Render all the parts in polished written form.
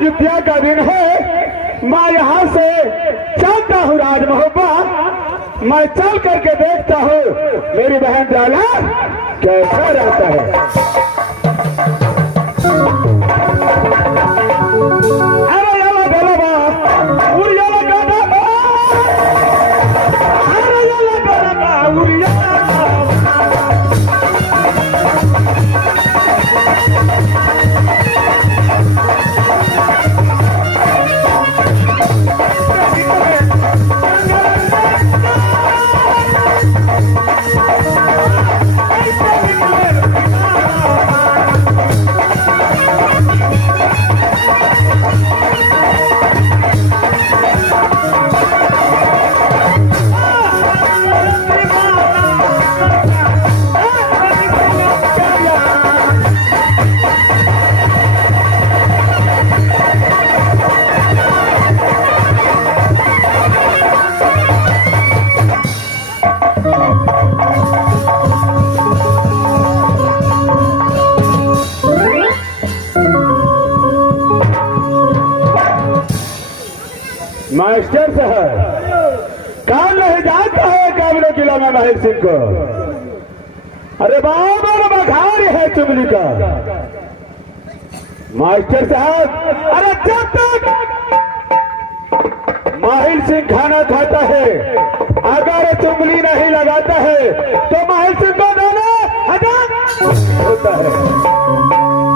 अयोध्या का दिन है, मैं यहाँ से चलता हूँ राजमहोबा। मैं चल करके देखता हूँ मेरी बहन जाला कैसा रहता है। अरे याला गलबा उरियाला गलबा, अरे याला गलबा उरियाला। मास्टर साहब कौन नहीं जानता है काबले किला में माहिर सिंह को। अरे बाबा बखारी है चुगली का मास्टर साहब। अरे जब तक माहिर सिंह खाना खाता है, अगर चुगली नहीं लगाता है तो माहिर सिंह को दोनों हजार होता है।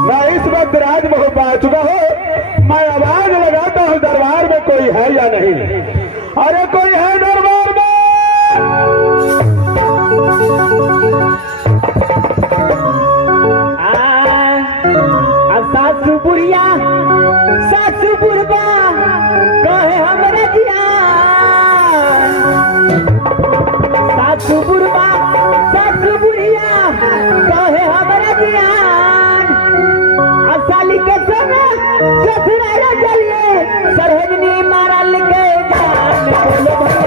मैं इस वक्त राजमहल आ चुका हूँ, मैं आवाज लगाता हूँ दरबार में कोई है या नहीं। अरे कोई है दरबार में? सासु बुढ़िया सासु बुढ़बा कहे हमरे दिया, सासु बुढ़बा सासु बुढ़िया कहे हमरे दिया। साली के संग ससुराल चलिए सरहजनी मारा लिखे जान, बोलो भैया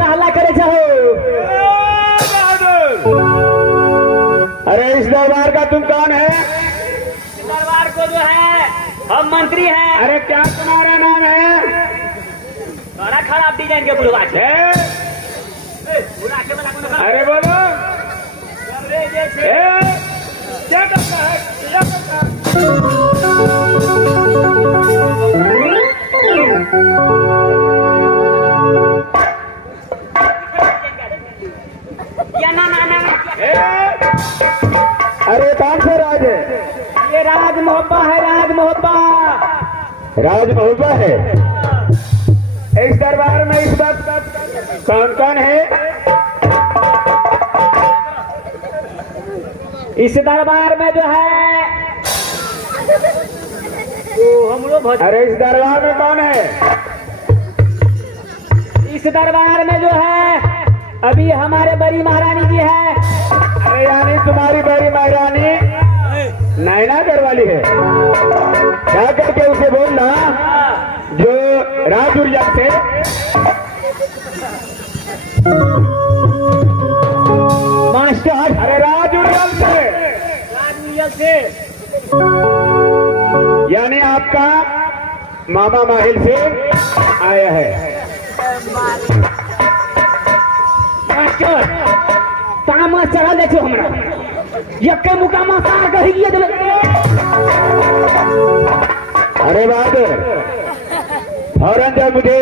हल्ला करे चाहो। अरे इस दरबार का तुम कौन है? दरबार को जो है हम मंत्री हैं। अरे क्या तुम्हारा नाम है? बड़ा खराब डिजाइन के बुलवा है? अरे बोलो क्या करता है? अरे कौन सा राज है? ये राज मोहब्बा है, राज मोहब्बा। राज मोहब्बा है। इस दरबार में इस वक्त कौन कौन है? इस दरबार में जो है हम लोग। अरे इस दरबार में कौन है? इस दरबार में जो है अभी हमारे बड़ी महारानी जी है। अरे यानी तुम्हारी बड़ी महारानी नैनागढ़ वाली है। क्या करके उसे बोलना जो राजुरिया से मास्टर अरे राजूरियल से यानी आपका मामा माहिल से आया है। मास्टर तामा चढ़ा दे छो हमरा यक्के मुकामा सार कही दिए देबे। अरे बहादुर फौरन जब मुझे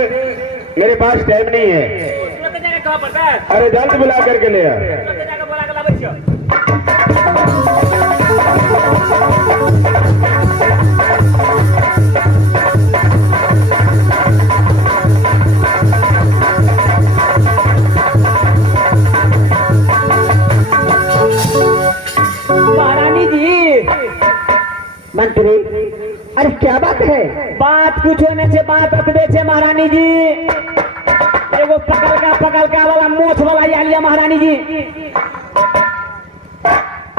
मेरे पास टाइम नहीं है, अरे जल्द बुला करके ले आ। महारानी जी मंत्री अरे क्या बात है? बात कुछ होने से बात अतबे से महारानी जी एगो पकल का वाला मोछ वाला आ लिया महारानी जी।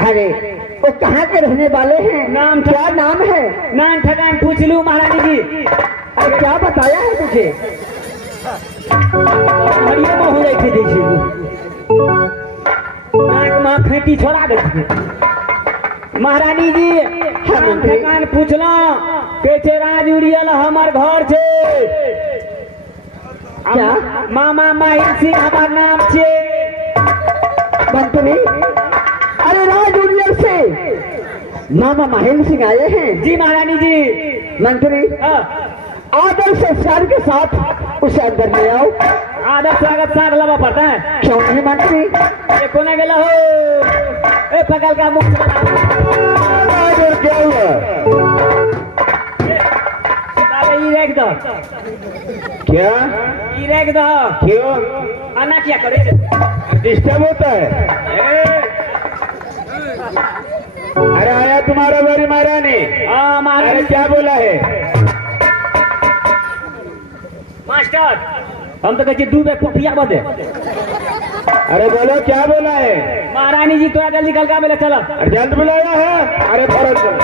अरे वो कहाँ के रहने वाले हैं? नाम क्या नाम है? नाम ठकान पूछ लूं महारानी जी। अरे क्या बताया है तुझे? हरिया में हो जाए थे देखिए नाक माँ फेंटी छोड़ा देते महारानी जी। हम ठकान पूछला के राजूरियल हमार घर छे। क्या मामा माहिल सिंह हमार नाम छे मंत्री। अरे राजूरियल से मामा माहिल सिंह आए हैं? जी महारानी जी। मंत्री आदर संस्कार के साथ उसे अंदर ले आओ। आदर स्वागत साथ लगा पड़ता है क्यों नहीं मंत्री? ये कोने गेला हो ए पकल का मुख क्या हुआ? रेख दो क्या रेख दो क्यों? आना क्या करे डिस्टर्ब होता है? अरे आया तुम्हारा बारी महारानी। हाँ महारानी। अरे क्या बोला है? मास्टर हम तो कहते डूबे कुपिया बदे। अरे बोलो क्या बोला है? महारानी जी थोड़ा जल्दी कल का बोले चलो। अरे जल्द बुलाया है? अरे फौरन चलो।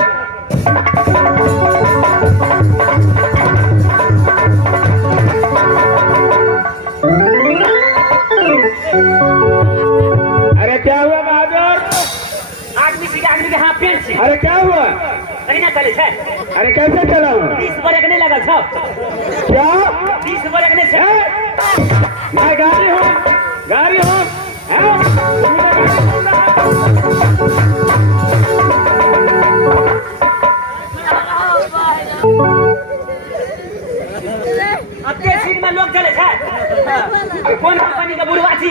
अरे क्या हुआ बहादुर? आदमी के हाथ पेड़ से। अरे क्या हुआ? कहीं ना चले छे। अरे कैसे चला हूँ? 30 बरक नहीं लगा सब। क्या? 30 बरक नहीं छे। मैं गाड़ी हूँ अब के सीट में लोग चले छे। कौन कंपनी का बुढ़वा छी?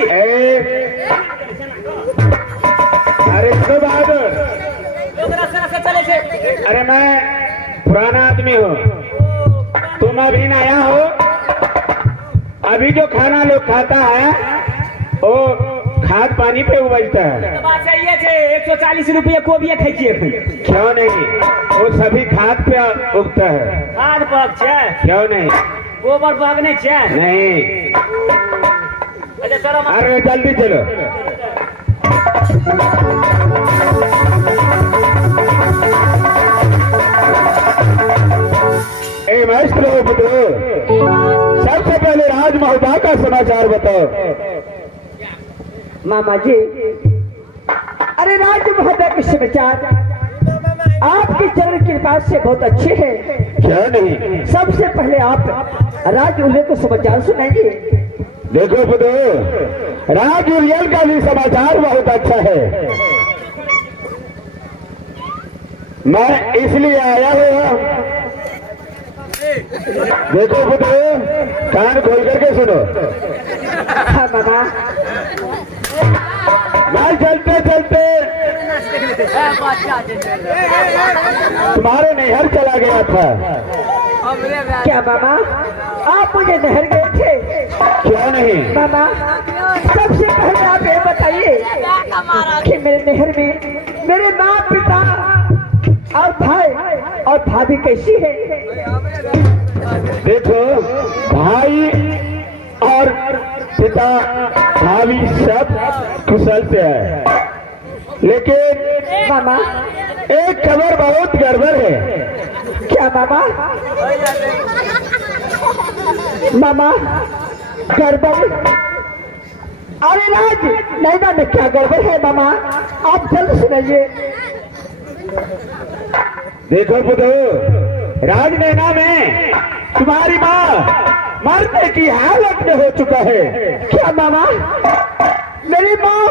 अरे सुनो बहादुर, लोग रास्ते से चले छे। अरे मैं पुराना आदमी हूँ, तुम अभी नया हो। अभी जो खाना लोग खाता है वो खाद पानी पे उबलता है। तो बात सही है छे 140 रुपये को भी खाइए। क्यों नहीं? वो सभी खाद पे उगता है। खाद पक छे क्यों नहीं? गोबर पक नहीं छे। नहीं। अच्छा चलो अरे जल्दी चलो। ए मास्टर सबसे पहले राज महोदय का समाचार बताओ। मामा जी अरे राज महोदय के समाचार आपकी चरण कृपा से बहुत अच्छे हैं। क्या नहीं? सबसे पहले आप राज उल्ले को समाचार सुनाइए। देखो बुद्धू, राज उरियल का भी समाचार बहुत अच्छा है। मैं इसलिए आया हूँ। देखो बुद्धू, कान खोल करके सुनो। हाँ मामा। मैं चलते चलते तुम्हारे नहर चला गया था। क्या मामा आप मुझे नहर गए थे? क्यों नहीं? मामा सबसे पहले आप ये बताइए कि मेरे नहर में मेरे माँ पिता और भाई और भाभी कैसी है? देखो भाई और पिता भाभी सब कुशल से है, लेकिन मामा एक खबर बहुत गड़बड़ है। क्या मामा? मामा गड़बड़? अरे राज नैना में क्या गड़बड़ है मामा, आप जल्द सुनाइए। देखो पुत्र, राज नैना में तुम्हारी माँ मरने की हालत में हो चुका है। क्या मामा, मेरी माँ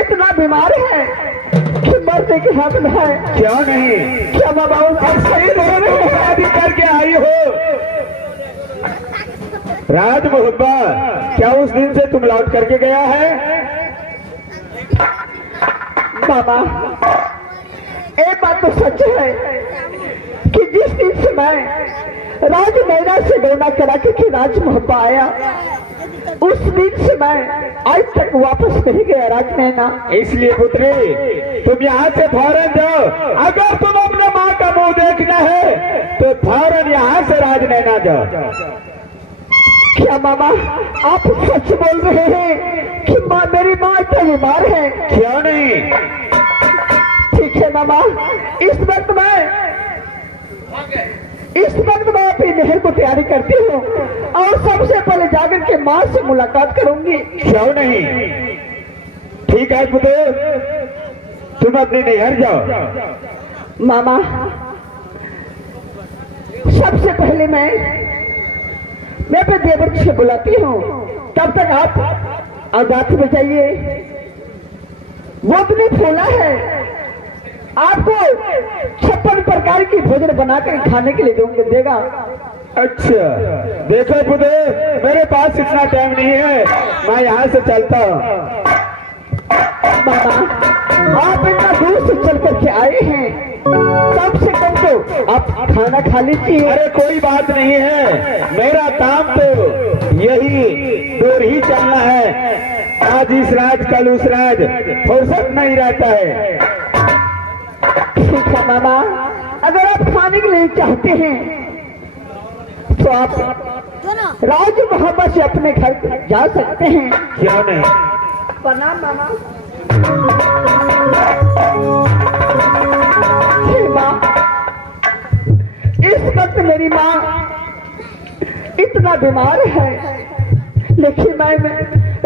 इतना बीमार है कि मरने की हालत में है? क्यों नहीं? क्या मामा अब सही दोनों शादी करके आई हो। राज मोहब्बा, क्या उस दिन से तुम लौट करके गया है? मामा एक बात तो सच है कि जिस दिन से मैं राज नैना से गणना करा के राज मोहब्बा आया, उस दिन से मैं आज तक वापस नहीं गया राज नैना। इसलिए पुत्री, तुम यहाँ से फौरन जाओ। अगर तुम अपने माँ का मुंह देखना है तो फौरन यहाँ से राज नैना जाओ। क्या मामा आप सच बोल रहे हैं कि माँ मेरी माँ इतना बीमार है? क्यों नहीं? ठीक है मामा, इस वक्त मैं अपनी नहर को तैयारी करती हूँ और सबसे पहले जाकर के माँ से मुलाकात करूंगी। क्यों नहीं? ठीक है पुत्र, तुम अपनी नहर जाओ। मामा सबसे पहले मैं अपने देवर जी से बुलाती हूँ, तब तक आप आजाद में जाइए। वो इतनी फूला है, आपको 56 प्रकार की भोजन बनाकर खाने के लिए देगा। अच्छा देखो पुत्र, मेरे पास इतना टाइम नहीं है, मैं यहाँ से चलता हूँ। मामा आप इतना दूर से चल करके आए हैं, कम से कम तो आप खाना खा लीजिए। अरे कोई बात नहीं है, मेरा काम तो यही दूर ही चलना है। आज इस राज कल उस राज, फुर्सत नहीं रहता है। ठीक है मामा, अगर आप खाने के लिए चाहते हैं तो आप राज मोहब्बत से अपने घर जा सकते हैं। क्यों नहीं? प्रणाम मामा। माँ इस वक्त मेरी माँ इतना बीमार है, लेकिन मैं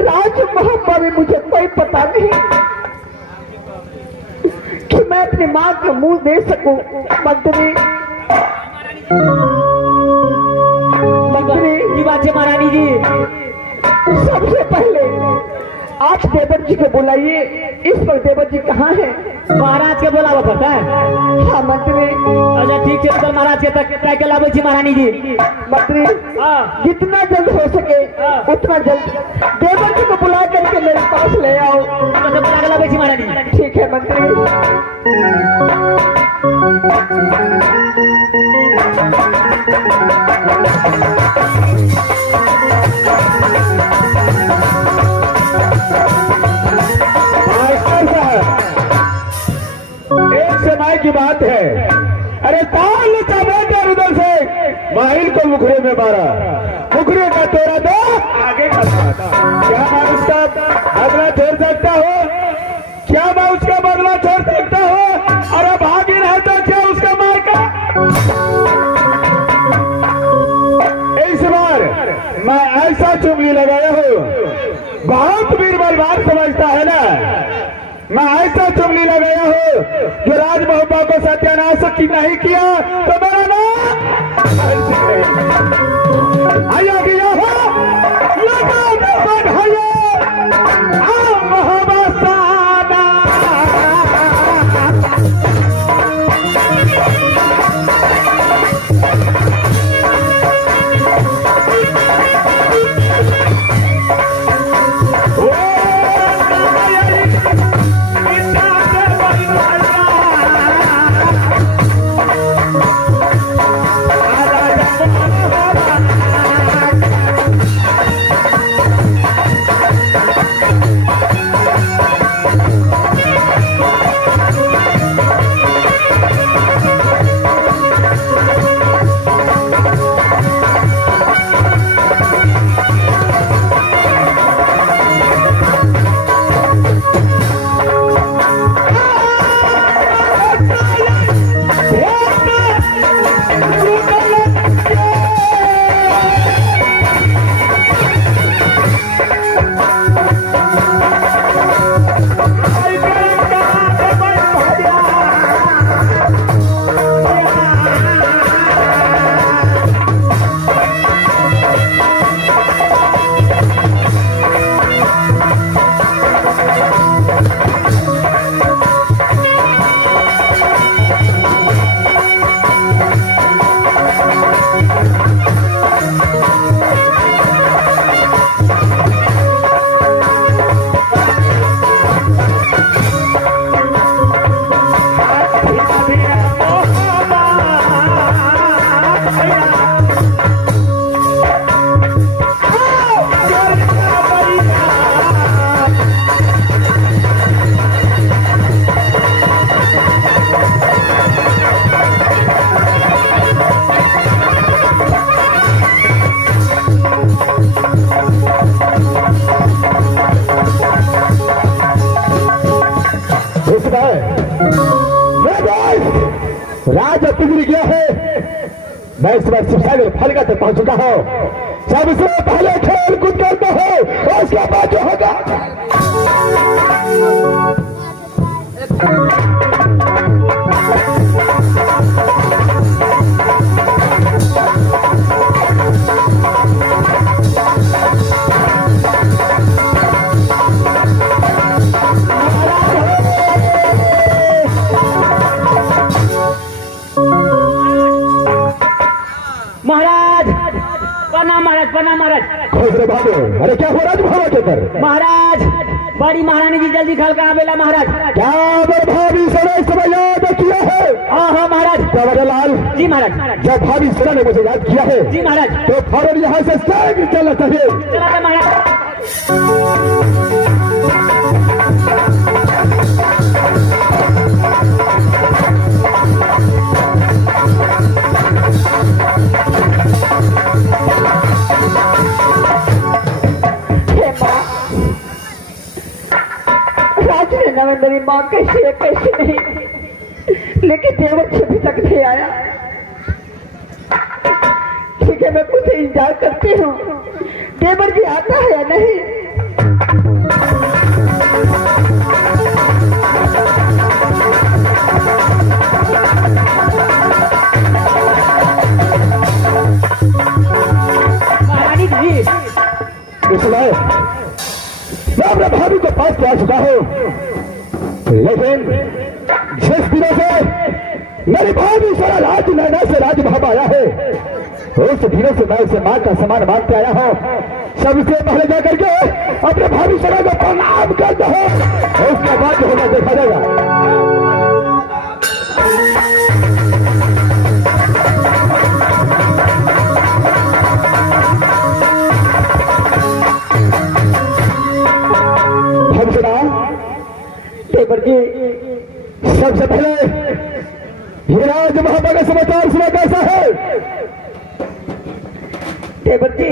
राज मोहब्बत में मुझे कोई पता नहीं कि मैं अपनी माँ का मुंह दे सकूं। मंत्री महारानी जी, सबसे पहले आप देवर जी को बुलाइए। इस पर देवर जी कहाँ है? महाराज के बोलावा पड़ता है। हाँ मंत्री। अच्छा ठीक है, तो महाराज के तक क्या लावे जी महारानी जी। मंत्री जितना जल्द हो सके उतना जल्द देवर जी को बुला करके मेरे पास ले आओ। तो बुला के लावे जी महारानी। ठीक है मंत्री। एक समय की बात है, अरे ताल का बेटा उधर से माहिल को मुखरे में मारा, मुखरे का तोड़ा दो आगे का था। क्या मैं उसका बदला छोड़ सकता हूँ? क्या मैं उसका बदला छोड़ सकता हूँ? अरे भागी रहता क्या उसका मार का? इस बार मैं ऐसा चुंगली लगाया हूँ, बहुत वीर बलवान समझता है ना। मैं ऐसा चुंगली लगाया हूँ जो राज मोहब्बा को सत्यानाश की नहीं किया तो मेरा नाम आया गया हो। लगा दो बढ़ाया बिगड़ गया है। मैं इस बार शिवसागर फलका तक पहुंच चुका हूं। सबसे पहले खेल कूद करता हूं और उसके बाद जो होगा। महाराज प्रणाम महाराज, प्रणाम महाराज। खुश रे बाबू। अरे क्या हो राजभवन के अंदर? महाराज बड़ी महारानी जी जल्दी खल कर आवेला महाराज। क्या मेरे भाभी समय समय याद किया है? हाँ हाँ महाराज। जवाहरलाल जी महाराज। जब भाभी सेना ने मुझे याद किया है जी महाराज। तो फौरन यहाँ से चलना चाहिए। चला था महाराज। हे माँ, राज ने नवा मेरी माँ कैसी है कैसी नहीं, लेकिन देवर से अभी तक नहीं आया। ठीक है, मैं कुछ इंतजार करती हूँ, देवर जी आता है या नहीं। महारानी जी इसलिए मैं अपने भाभी के पास पहुंच चुका हूं, लेकिन जिस दिनों से मेरी भाभी सारा राज नैना से राज भाव आया है, उस दिनों से मैं उसे मां का समान मानते आया हूं। सबसे पहले जाकर के अपने भाभी सारा को प्रणाम करता हूं, उसके बाद जो होगा देखा जाएगा। देवर जी, सबसे पहले ये राज महाबा का समाचार सुना कैसा है? देवर जी,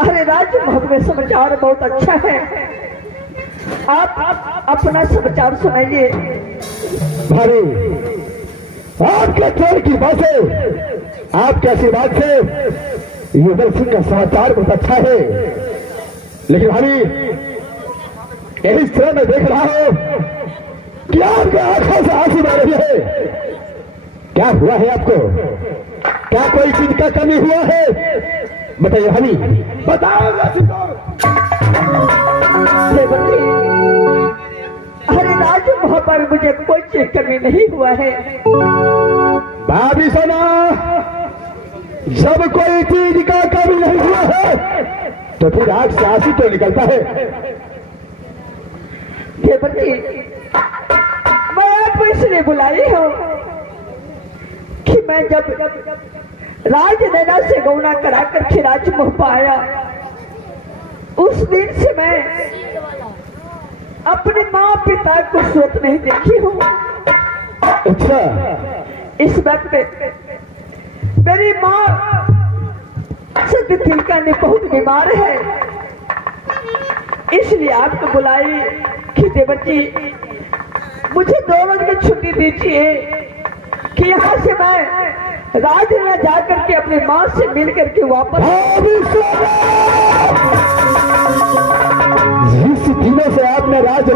अरे राज महल में समाचार बहुत अच्छा है, आप अपना समाचार सुनाइए। भाई, आपके खेल की बातें, आपके आशीर्वाद से युगल सिंह का समाचार बहुत अच्छा है, लेकिन भाई यही तरह मैं देख रहा हूं कि आपके आंखों से आंसू बह रहे हैं। क्या हुआ है आपको? क्या कोई चीज का कमी हुआ है? बताइए हनी, बताओ। देवर जी, अरे राज महल पर मुझे कोई चीज कमी नहीं हुआ है। भाभी सोना, जब कोई चीज का कमी नहीं हुआ है तो फिर आंख से आंसू तो निकलता है। देवर जी, मैं आपको इसलिए बुलाई हूँ कि मैं जब राज नैना से गौना करा करके राजमहल आया, उस दिन से मैं अपने माँ पिता को सूरत नहीं देखी हूँ। अच्छा, इस वक्त मेरी माँ सत्य तिलका ने बहुत बीमार है, इसलिए आपको बुलाई कि देवर जी मुझे 2 रोज की छुट्टी दीजिए कि यहाँ से मैं राजनगर जाकर के अपनी माँ से मिल करके वापस। जिस दिनों से आपने राज